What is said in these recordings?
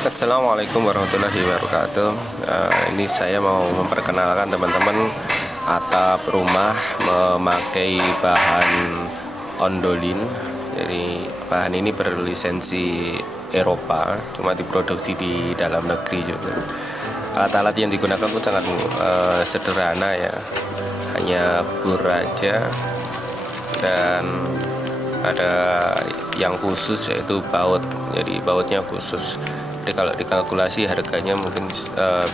Assalamualaikum warahmatullahi wabarakatuh. Ini saya mau memperkenalkan teman-teman atap rumah memakai bahan ondolin. Jadi bahan ini berlisensi Eropa, cuma diproduksi di dalam negeri juga. Alat-alat yang digunakan pun sangat sederhana ya, hanya bur aja dan ada yang khusus yaitu baut. Jadi bautnya khusus. Jadi kalau dikalkulasi harganya mungkin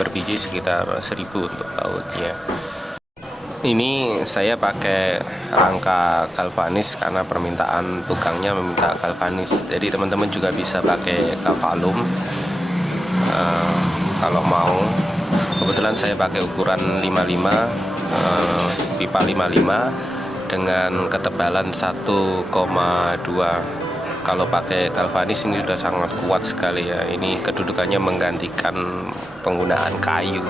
berbiji sekitar 1.000 untuk bautnya. Ini saya pakai rangka galvanis karena permintaan tukangnya meminta galvanis. Jadi teman-teman juga bisa pakai kavalum kalau mau. Kebetulan saya pakai ukuran 55, pipa 55 dengan ketebalan 1,2. Kalau pakai galvanis ini sudah sangat kuat sekali ya. Ini kedudukannya menggantikan penggunaan kayu.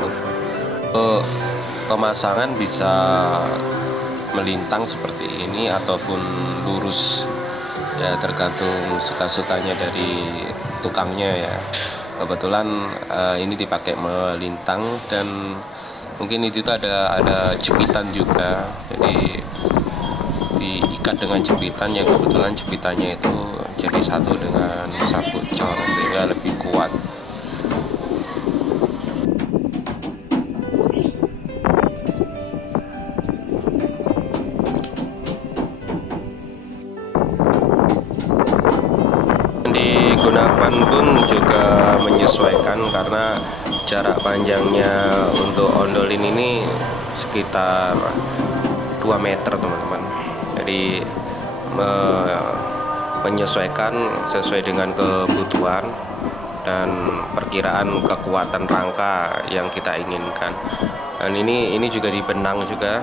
Pemasangan bisa melintang seperti ini ataupun lurus ya, tergantung suka-sukanya dari tukangnya ya. Kebetulan ini dipakai melintang dan mungkin itu ada jepitan juga. Jadi diikat dengan jepitan yang kebetulan jepitannya itu jadi satu dengan sabuk cor sehingga lebih kuat. Digunakan pun juga menyesuaikan karena jarak panjangnya untuk ondolin ini sekitar 2 meter teman-teman. Jadi menyesuaikan sesuai dengan kebutuhan dan perkiraan kekuatan rangka yang kita inginkan. Dan ini juga dibenang juga.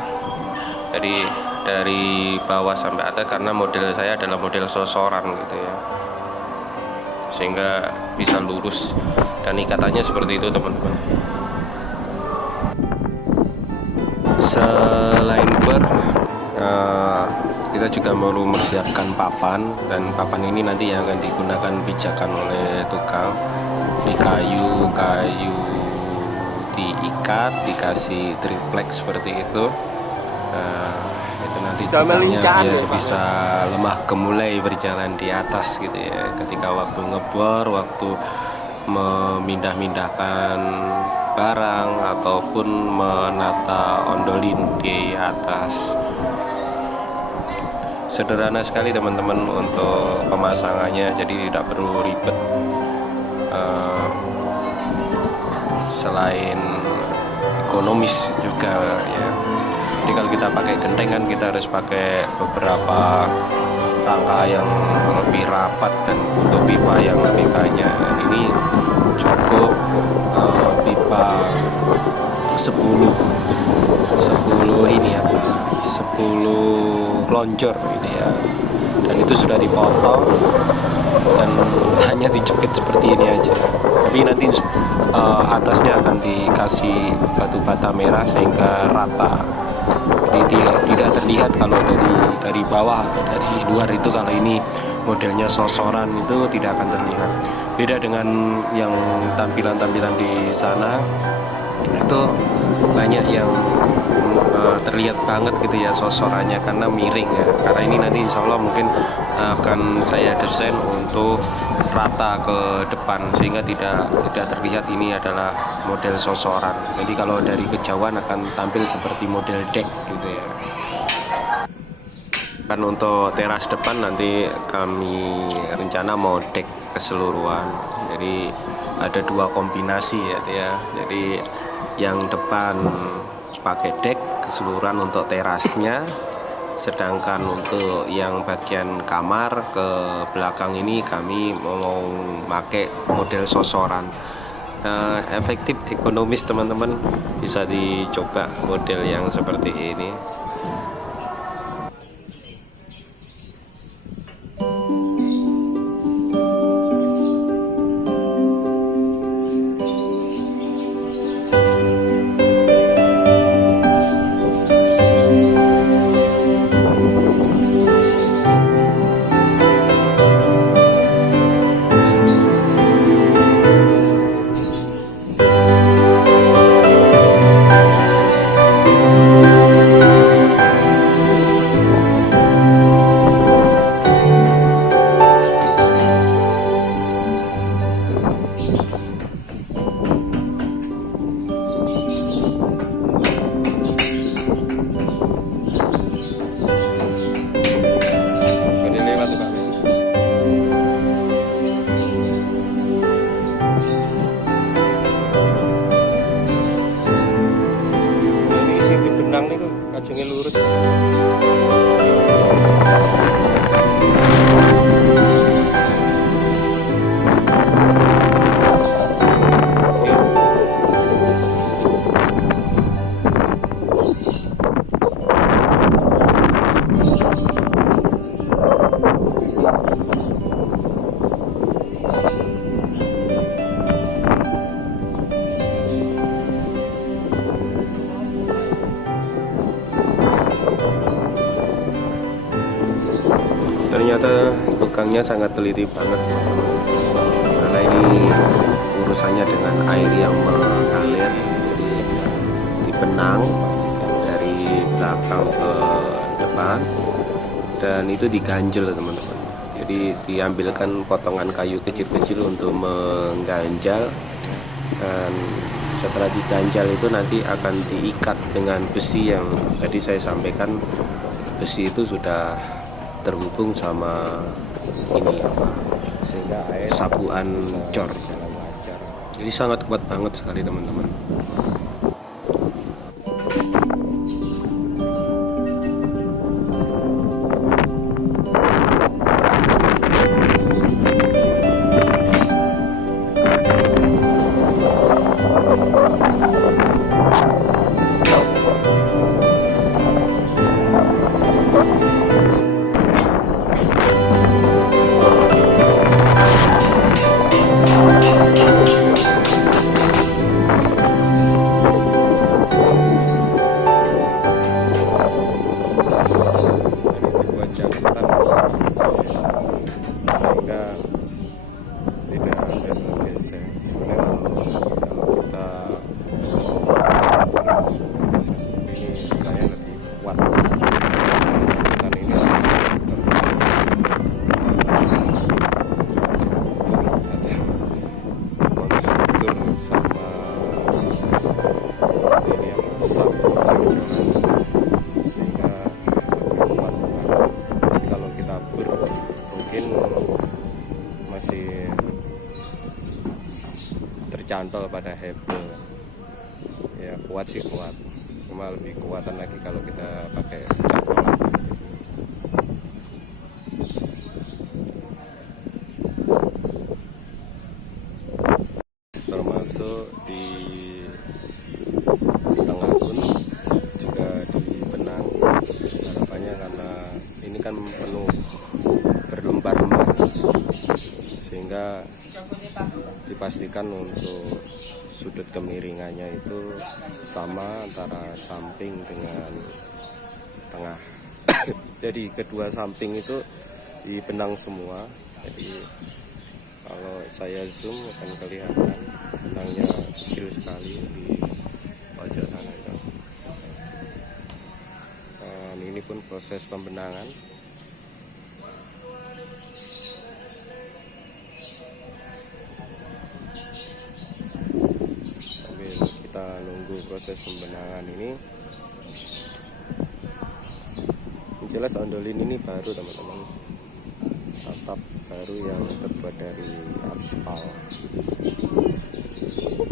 Jadi dari bawah sampai atas karena model saya adalah model sosoran gitu ya, sehingga bisa lurus dan ikatannya seperti itu teman-teman. Selain ber kita juga mau mempersiapkan papan, dan papan ini nanti yang akan digunakan pijakan oleh tukang. Di kayu diikat, dikasih triplek seperti itu. Itu nanti tukangnya biar bisa lemah gemulai berjalan di atas gitu ya. Ketika waktu ngebor, waktu memindah-mindahkan barang ataupun menata ondolin di atas. Sederhana sekali teman-teman untuk pemasangannya, jadi tidak perlu ribet. Selain ekonomis juga ya. Jadi kalau kita pakai genteng kan kita harus pakai beberapa rangka yang lebih rapat dan untuk pipa yang lebih banyak. Dan ini cukup pipa 10 ini ya, 10 lonjor gitu ya, dan itu sudah dipotong dan hanya dijepit seperti ini aja. Tapi nanti atasnya akan dikasih batu bata merah sehingga rata. Jadi tidak terlihat kalau dari bawah atau dari luar itu, kalau ini modelnya sosoran itu tidak akan terlihat. Beda dengan yang tampilan-tampilan di sana, itu banyak yang terlihat banget gitu ya sosorannya karena miring ya. Karena ini nanti insya Allah mungkin akan saya desain untuk rata ke depan sehingga tidak terlihat ini adalah model sosoran. Jadi kalau dari kejauhan akan tampil seperti model deck gitu ya. Kan untuk teras depan nanti kami rencana mau deck keseluruhan. Jadi ada 2 kombinasi ya. Jadi yang depan pakai deck keseluruhan untuk terasnya, sedangkan untuk yang bagian kamar ke belakang ini kami mau pakai model sosoran. Efektif, ekonomis teman-teman, bisa dicoba model yang seperti ini. ternyata tukangnya sangat teliti banget, karena ini urusannya dengan air yang mengalir. Jadi dibenang dari belakang ke depan dan itu diganjel teman-teman. Jadi diambilkan potongan kayu kecil-kecil untuk mengganjal, dan setelah diganjal itu nanti akan diikat dengan besi yang tadi saya sampaikan. Besi itu sudah terhubung sama ini apa, sehingga air sabuan cor. Jadi sangat kuat banget sekali teman-teman. Tercantol pada hebel ya, kuat sih kuat, cuma lebih kuatan lagi kalau kita pakai cantolan. Termasuk di tengah pun juga dibenang, harapannya karena ini kan penuh berlembar-lembar, sehingga dipastikan untuk sudut kemiringannya itu sama antara samping dengan tengah. Jadi kedua samping itu dibenang semua. Jadi kalau saya zoom akan kelihatan benangnya kecil sekali di pojok sana itu. Dan ini pun proses pembenangan. Kita nunggu proses pembenangan ini. Yang jelas ondolin ini baru teman-teman, atap baru yang terbuat dari aspal.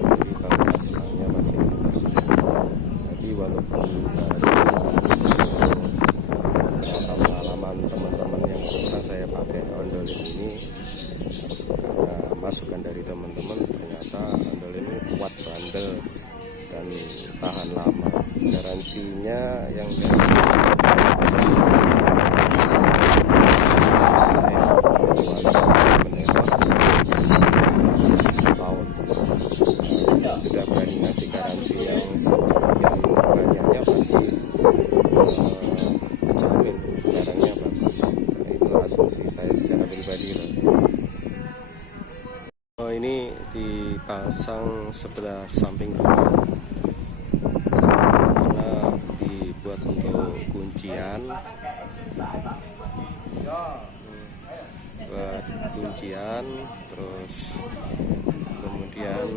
Jadi kalau aspalnya masih ada. Tapi walaupun baru, pengalaman teman-teman yang pernah saya pakai ondolin ini, masukan dari teman-teman, ternyata ondolin ini kuat, bandel, dan tahan lama. Garansinya yang dari tahun sudah berani ngasih garansi yang sebagian banyaknya pasti jamin barangnya bagus. Nah, itu asumsi saya secara pribadi loh. Oh, ini dipasang sebelah samping rumah karena dibuat untuk kuncian, buat kuncian, terus kemudian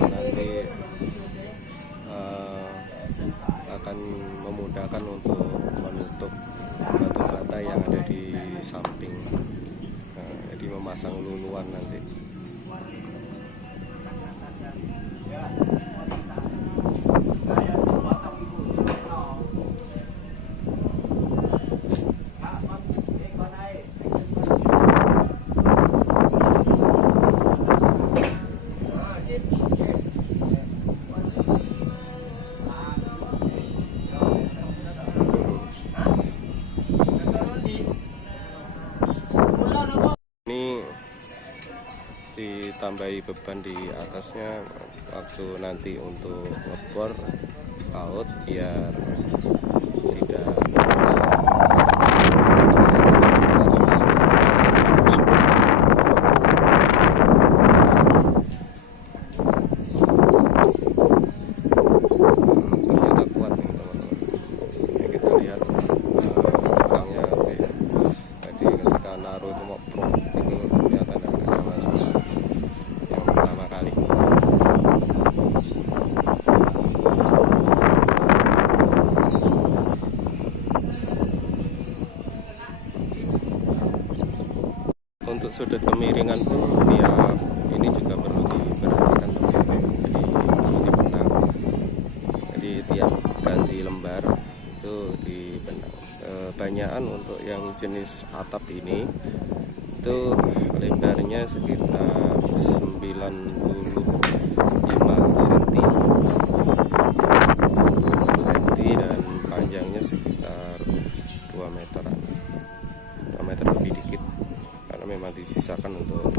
nanti akan memudahkan untuk menutup batu bata yang ada di samping. Jadi memasang luluan nanti. Ini ditambahi beban di atasnya waktu nanti untuk ngebor laut biar tidak sudut kemiringan pun tiap ini juga perlu diperhatikan teman-teman. Jadi perlu dibenang. Jadi tiap ganti lembar itu dibenang. Kebanyakan untuk yang jenis atap ini itu lebarnya sekitar 95 cm dan panjangnya sekitar 2 meteran, 2 meter lebih dikit, karena memang disisakan untuk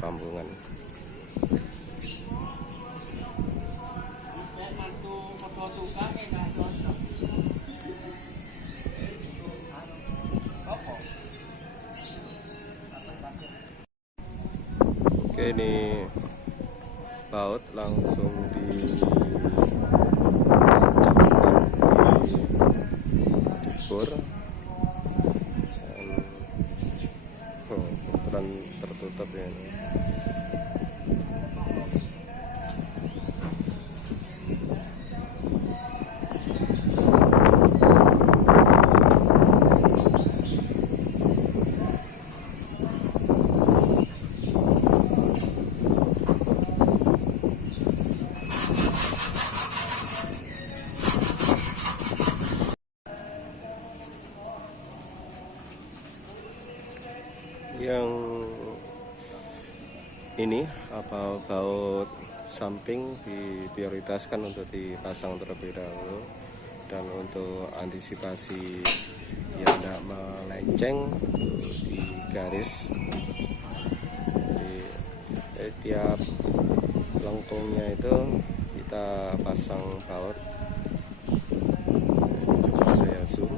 sambungan. Oke, ini baut langsung ditancapkan di bor dan kebetulan tertutup ya. Yang ini baut samping diprioritaskan untuk dipasang terlebih dahulu, dan untuk antisipasi yang tidak melenceng itu di garis. Jadi tiap lengkungnya itu kita pasang baut. Coba saya zoom.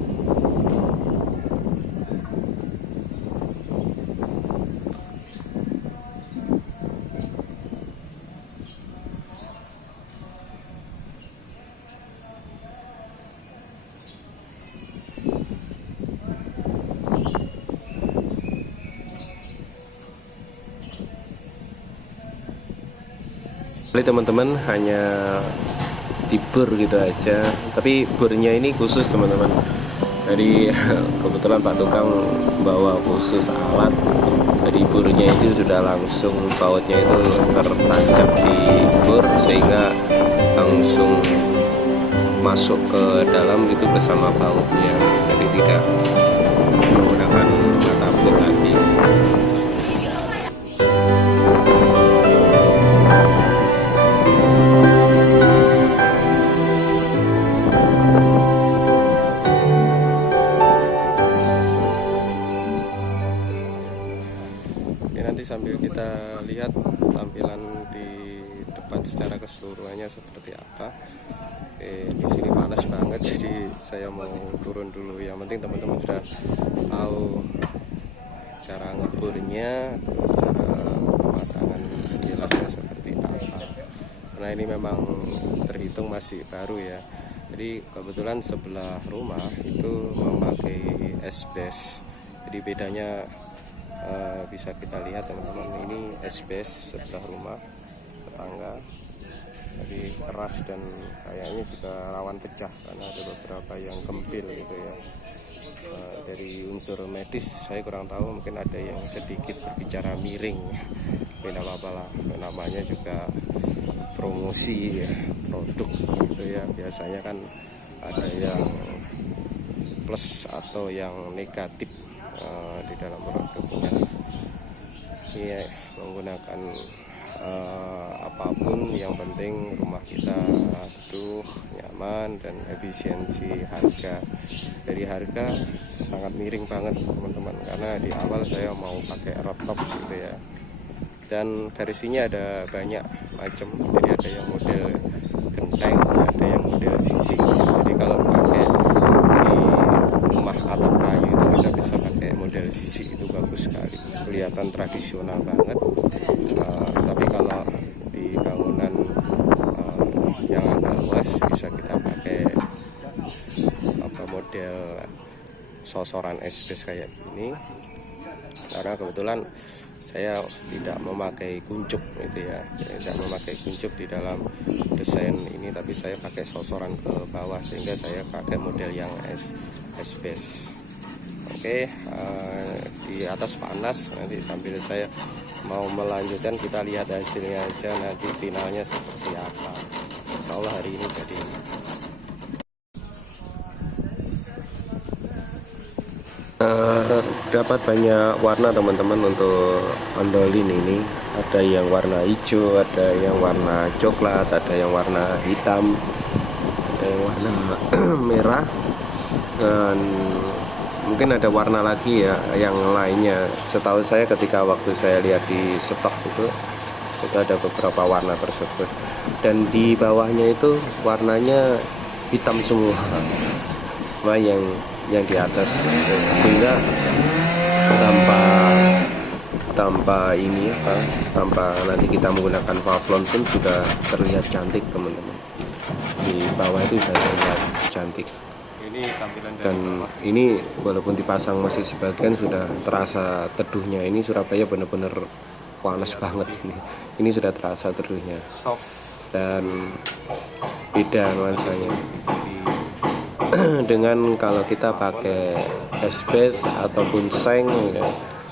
Teman-teman, hanya dibor gitu aja, tapi bornya ini khusus teman-teman. Jadi kebetulan Pak Tukang bawa khusus alat, jadi bornya itu sudah langsung bautnya itu tertancap di bor sehingga langsung masuk ke dalam itu bersama bautnya, jadi tidak menggunakan mata bor lagi. Nanti sambil kita lihat tampilan di depan secara keseluruhannya seperti apa. Di sini panas banget, jadi saya mau turun dulu. Yang penting teman-teman sudah tahu cara ngebornya, terus cara pemasangan jelasnya seperti apa. Karena ini memang terhitung masih baru ya. Jadi kebetulan sebelah rumah itu memakai asbes. Jadi bedanya bisa kita lihat teman-teman, ini asbes sebelah rumah tetangga, jadi keras dan kayaknya juga rawan pecah karena ada beberapa yang kempil gitu ya. Dari unsur medis saya kurang tahu, mungkin ada yang sedikit berbicara miring, tidak apa-apa lah, namanya juga promosi ya, produk gitu ya. Biasanya kan ada yang plus atau yang negatif di dalam produknya. Ini menggunakan apapun, yang penting rumah kita teduh, nyaman, dan efisiensi harga. Dari harga sangat miring banget teman-teman, karena di awal saya mau pakai rooftop gitu ya, dan versinya ada banyak macam. Jadi ada yang model genteng, ada yang model sisi. Jadi kalau pakai di rumah atap kayu itu kita bisa pakai model sisi, itu bagus sekali, kelihatan tradisional banget. Tapi kalau di bangunan yang agak luas bisa kita pakai model sosoran asbes kayak gini. Karena kebetulan saya tidak memakai kuncup gitu ya, tidak memakai kuncup di dalam desain ini, tapi saya pakai sosoran ke bawah, sehingga saya pakai model yang asbes. Oke, di atas panas. Nanti sambil saya mau melanjutkan, kita lihat hasilnya aja nanti finalnya seperti apa. Insya Allah hari ini jadi. Dapat banyak warna teman-teman untuk ondolin ini. Ada yang warna hijau, ada yang warna coklat, ada yang warna hitam, ada yang warna merah, dan mungkin ada warna lagi ya yang lainnya. Setahu saya ketika waktu saya lihat di stok itu ada beberapa warna tersebut, dan di bawahnya itu warnanya hitam semua. Nah, yang di atas, sehingga tanpa ini tanpa nanti kita menggunakan pavlon pun sudah terlihat cantik teman-teman. Di bawah itu sudah terlihat cantik. Ini tampilan dan ini walaupun dipasang masih sebagian sudah terasa teduhnya. Ini Surabaya benar-benar panas banget ini. Ini sudah terasa teduhnya. Soft dan beda nuansanya dengan kalau kita pakai S-Bass ataupun seng ya,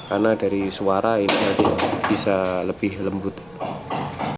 karena dari suara ini nanti bisa lebih lembut.